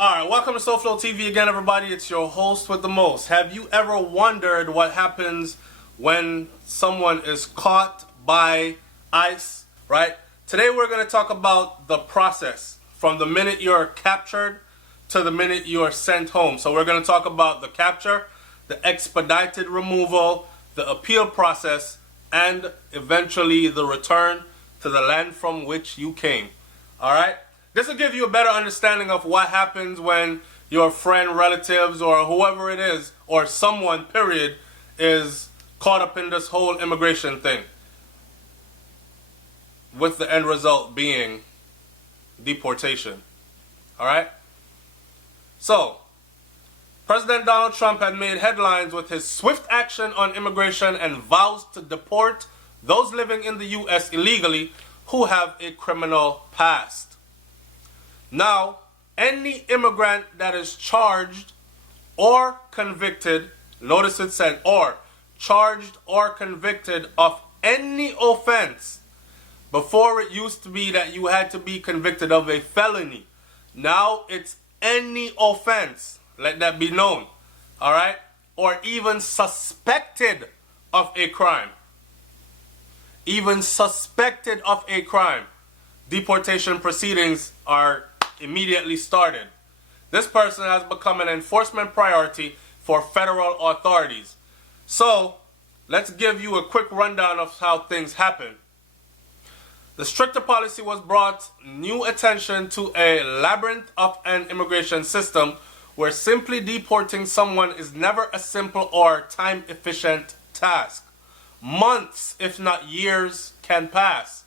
Alright, welcome to SouFLoTV again, everybody. It's your host with the most. Have you ever wondered what happens when someone is caught by ICE, right? Today we're going to talk about the process from the minute you're captured to the minute you're sent home. So we're going to talk about the capture, the expedited removal, the appeal process, and eventually the return to the land from which you came. Alright? This will give you a better understanding of what happens when your friend, relatives, or whoever it is, or someone, period, is caught up in this whole immigration thing. With the end result being deportation. Alright? So, President Donald Trump had made headlines with his swift action on immigration and vows to deport those living in the U.S. illegally who have a criminal past. Now, any immigrant that is charged or convicted, notice it said or, charged or convicted of any offense. Before it used to be that you had to be convicted of a felony. Now it's any offense. Let that be known. Alright? Or even suspected of a crime. Even suspected of a crime. Deportation proceedings are immediately started. This person has become an enforcement priority for federal authorities. So, let's give you a quick rundown of how things happen. The stricter policy was brought new attention to a labyrinth of an immigration system where simply deporting someone is never a simple or time-efficient task. Months, if not years, can pass.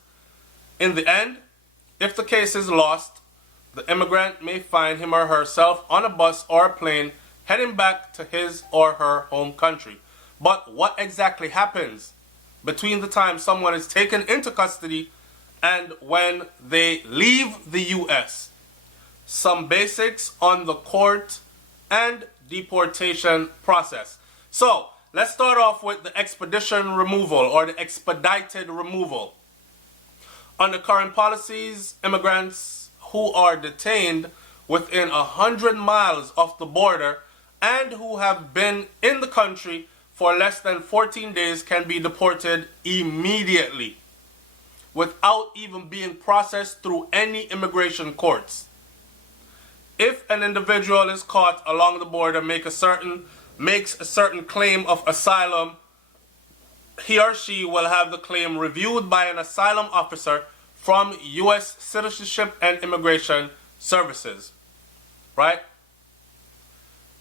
In the end, if the case is lost, the immigrant may find him or herself on a bus or a plane heading back to his or her home country. But what exactly happens between the time someone is taken into custody and when they leave the U.S.? Some basics on the court and deportation process. So, let's start off with the expedition removal or the expedited removal. Under current policies, immigrants who are detained within 100 miles of the border and who have been in the country for less than 14 days can be deported immediately without even being processed through any immigration courts. If an individual is caught along the border, makes a certain claim of asylum, he or she will have the claim reviewed by an asylum officer from U.S. Citizenship and Immigration Services, right?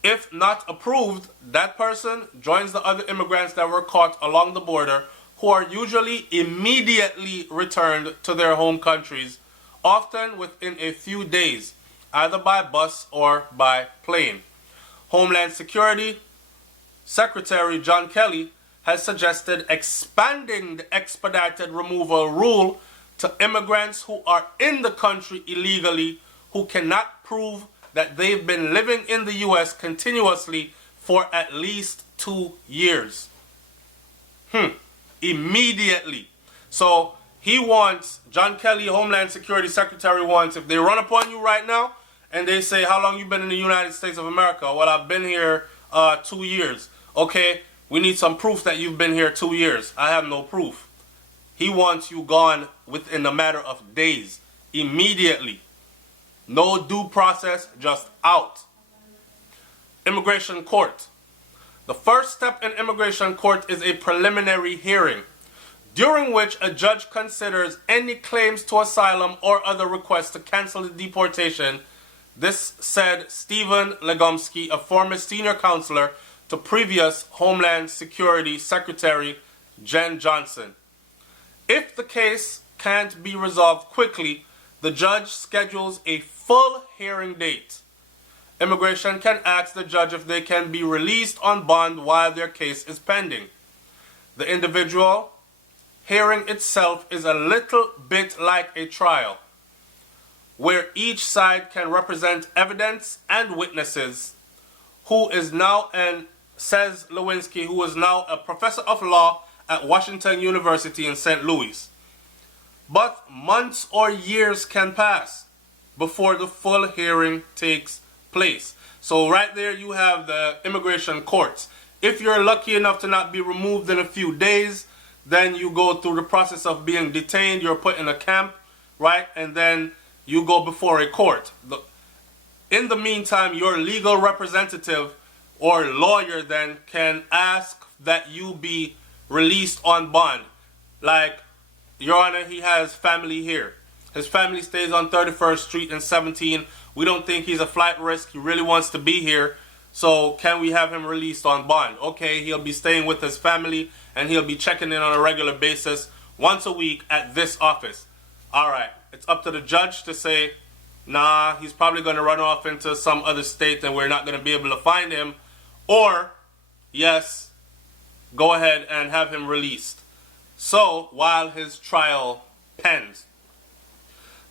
If not approved, that person joins the other immigrants that were caught along the border who are usually immediately returned to their home countries, often within a few days, either by bus or by plane. Homeland Security Secretary John Kelly has suggested expanding the expedited removal rule to immigrants who are in the country illegally who cannot prove that they've been living in the U.S. continuously for at least 2 years. Immediately. So he wants, John Kelly, Homeland Security Secretary wants, if they run upon you right now and they say, how long you been in the United States of America? Well, I've been here 2 years. Okay, we need some proof that you've been here 2 years. I have no proof. He wants you gone within a matter of days, immediately. No due process, just out. Immigration court. The first step in immigration court is a preliminary hearing, during which a judge considers any claims to asylum or other requests to cancel the deportation. This said Stephen Legomsky, a former senior counselor to previous Homeland Security Secretary Jen Johnson. If the case can't be resolved quickly, the judge schedules a full hearing date. Immigration can ask the judge if they can be released on bond while their case is pending. The individual hearing itself is a little bit like a trial, where each side can represent evidence and witnesses, who is now, and says Lewinsky, who is now a professor of law at Washington University in St. Louis. But months or years can pass before the full hearing takes place. So right there you have the immigration courts. If you're lucky enough to not be removed in a few days, then you go through the process of being detained. You're put in a camp, right? And then you go before a court. In the meantime, your legal representative or lawyer then can ask that you be released on bond. Like, Your Honor, he has family here. His family stays on 31st Street and 17. We don't think he's a flight risk. He really wants to be here. So can we have him released on bond? Okay, he'll be staying with his family and he'll be checking in on a regular basis once a week at this office. All right, it's up to the judge to say, nah, he's probably going to run off into some other state and we're not going to be able to find him. Or, yes, go ahead and have him released. So, while his trial pens.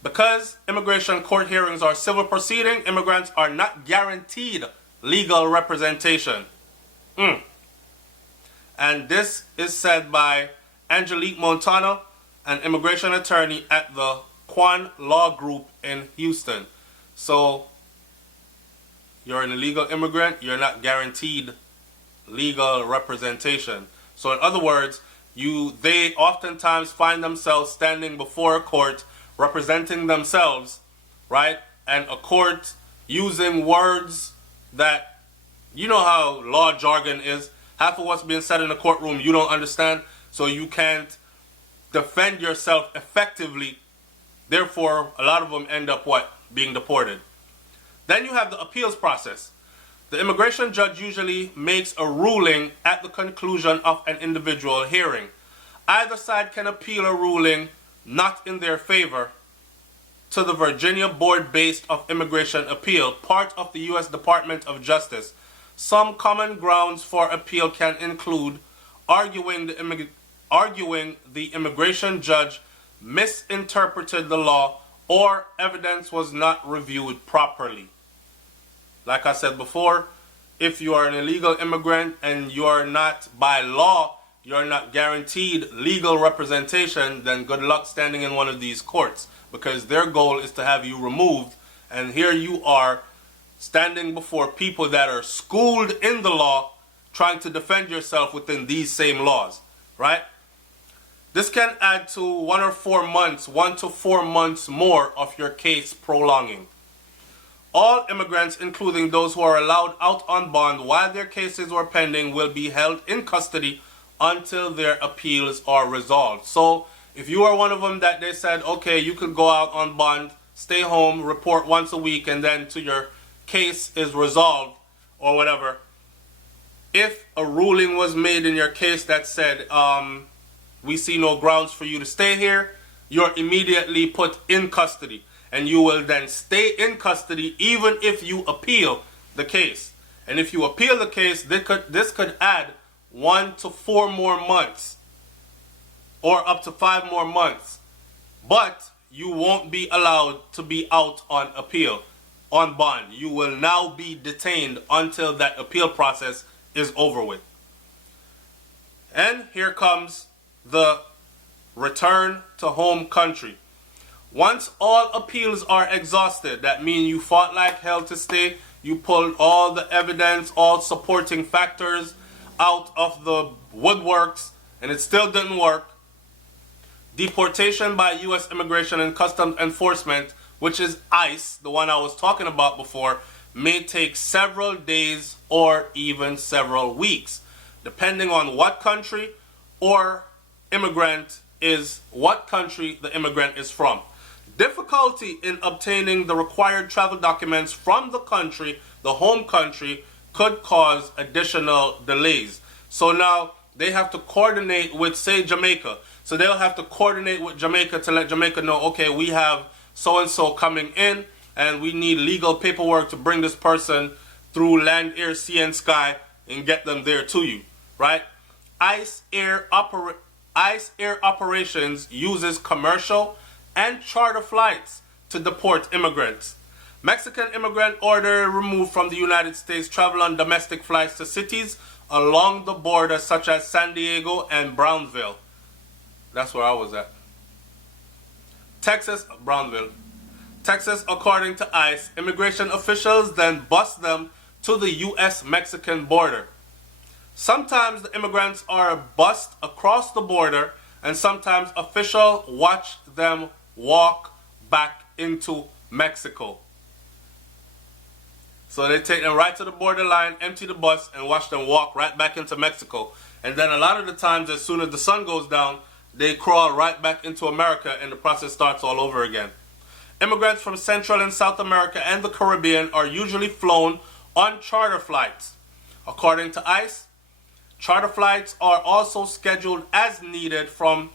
Because immigration court hearings are civil proceeding, immigrants are not guaranteed legal representation. And this is said by Angelique Montano, an immigration attorney at the Quan Law Group in Houston. So, you're an illegal immigrant, you're not guaranteed legal representation. So in other words, they oftentimes find themselves standing before a court representing themselves, right? And a court using words that, you know how law jargon is. Half of what's being said in the courtroom you don't understand, so you can't defend yourself effectively. Therefore, a lot of them end up what? Being deported. Then you have the appeals process. The immigration judge usually makes a ruling at the conclusion of an individual hearing. Either side can appeal a ruling not in their favor to the Virginia Board-based of Immigration Appeal, part of the U.S. Department of Justice. Some common grounds for appeal can include arguing the immigration judge misinterpreted the law or evidence was not reviewed properly. Like I said before, if you are an illegal immigrant and you are not, by law, you're not guaranteed legal representation, then good luck standing in one of these courts, because their goal is to have you removed, and here you are standing before people that are schooled in the law, trying to defend yourself within these same laws, right? This can add to 1 to 4 months more of your case prolonging. All immigrants, including those who are allowed out on bond while their cases were pending, will be held in custody until their appeals are resolved. So if you are one of them that they said, okay, you could go out on bond, stay home, report once a week, and then till your case is resolved or whatever, if a ruling was made in your case that said, we see no grounds for you to stay here, you're immediately put in custody. And you will then stay in custody even if you appeal the case. And if you appeal the case, this could add 1 to 4 more months or up to 5 more months. But you won't be allowed to be out on appeal, on bond. You will now be detained until that appeal process is over with. And here comes the return to home country. Once all appeals are exhausted, that means you fought like hell to stay, you pulled all the evidence, all supporting factors out of the woodworks, and it still didn't work. Deportation by U.S. Immigration and Customs Enforcement, which is ICE, the one I was talking about before, may take several days or even several weeks, depending on what country or what country the immigrant is from. Difficulty in obtaining the required travel documents from the country, the home country, could cause additional delays. So now they have to coordinate with, say, Jamaica. So they'll have to coordinate with Jamaica to let Jamaica know, okay, we have so-and-so coming in and we need legal paperwork to bring this person through land, air, sea, and sky and get them there to you, right? ICE Air Operations uses commercial and charter flights to deport immigrants. Mexican immigrant order removed from the United States travel on domestic flights to cities along the border such as San Diego and Brownsville. That's where I was at. Brownsville. Texas, according to ICE, immigration officials then bus them to the U.S.-Mexican border. Sometimes the immigrants are bussed across the border, and sometimes officials watch them walk back into Mexico. So they take them right to the borderline, empty the bus, and watch them walk right back into Mexico. And then a lot of the times, as soon as the sun goes down, they crawl right back into America, and the process starts all over again. Immigrants from Central and South America and the Caribbean are usually flown on charter flights. According to ICE, charter flights are also scheduled as needed from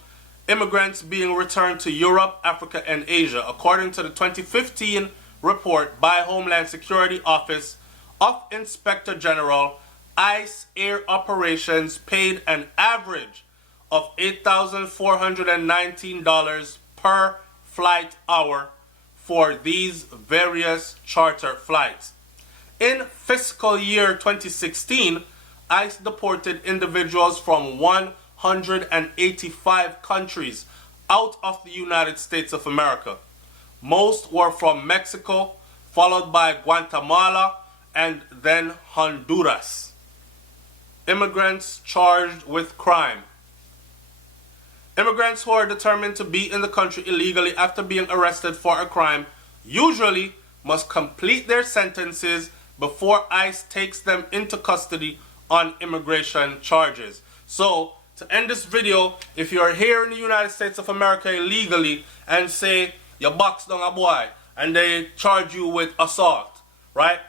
immigrants being returned to Europe, Africa, and Asia. According to the 2015 report by Homeland Security Office of Inspector General, ICE air operations paid an average of $8,419 per flight hour for these various charter flights. In fiscal year 2016, ICE deported individuals from 185 countries out of the United States of America. Most were from Mexico, followed by Guatemala, and then Honduras. Immigrants charged with crime. Immigrants who are determined to be in the country illegally after being arrested for a crime usually must complete their sentences before ICE takes them into custody on immigration charges. So, to end this video, if you're here in the United States of America illegally and say you box down a boy and they charge you with assault, right?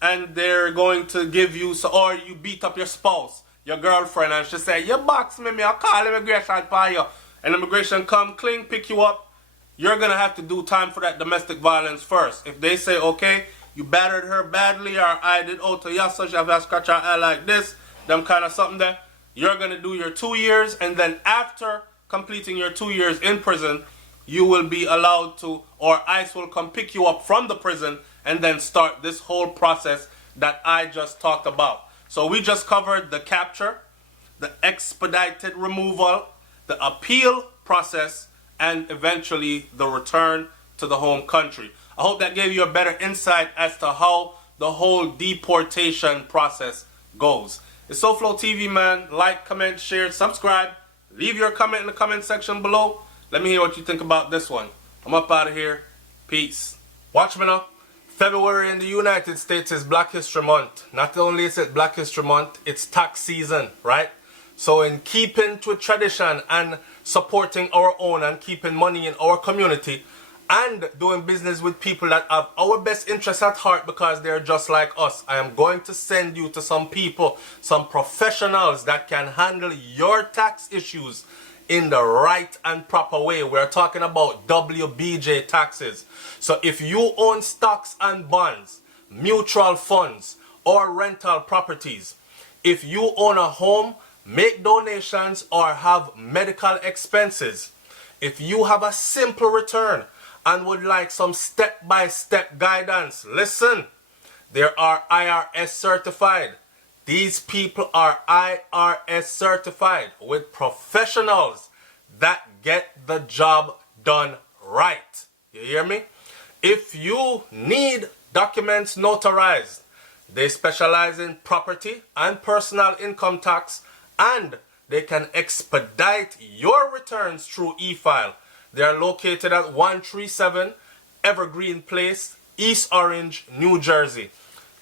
And they're going to give you, or you beat up your spouse, your girlfriend, and she say, you box me, I'll call immigration for you. And immigration come clean, pick you up, you're going to have to do time for that domestic violence first. If they say, okay, you battered her badly, or I did to you, so she have to scratch her eye like this, them kind of something there, you're going to do your 2 years, and then after completing your 2 years in prison, you will be allowed to, or ICE will come pick you up from the prison and then start this whole process that I just talked about. So we just covered the capture, the expedited removal, the appeal process, and eventually the return to the home country. I hope that gave you a better insight as to how the whole deportation process goes. It's SouFLoTV, man. Like, comment, share, subscribe. Leave your comment in the comment section below. Let me hear what you think about this one. I'm up out of here. Peace. Watch me now. February in the United States is Black History Month. Not only is it Black History Month, it's tax season, right? So in keeping to tradition and supporting our own and keeping money in our community and doing business with people that have our best interests at heart because they're just like us, I am going to send you to some people, some professionals that can handle your tax issues in the right and proper way. We're talking about WBJ taxes. So if you own stocks and bonds, mutual funds, or rental properties, if you own a home, make donations, or have medical expenses, if you have a simple return and would like some step-by-step guidance, listen, there are IRS certified. These people are IRS certified with professionals that get the job done right. You hear me? If you need documents notarized, they specialize in property and personal income tax, and they can expedite your returns through e-file. They are located at 137 Evergreen Place, East Orange, New Jersey.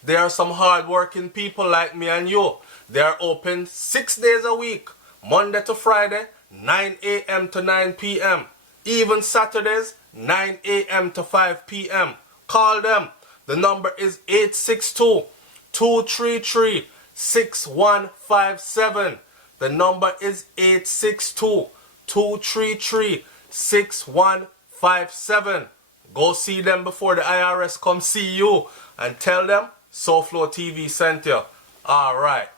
There are some hard-working people like me and you. They are open 6 days a week, Monday to Friday, 9 a.m. to 9 p.m. Even Saturdays, 9 a.m. to 5 p.m. Call them. The number is 862-233-6157. The number is 862-233-6157. Go see them before the IRS come see you and tell them SouFLoTV sent you. Alright.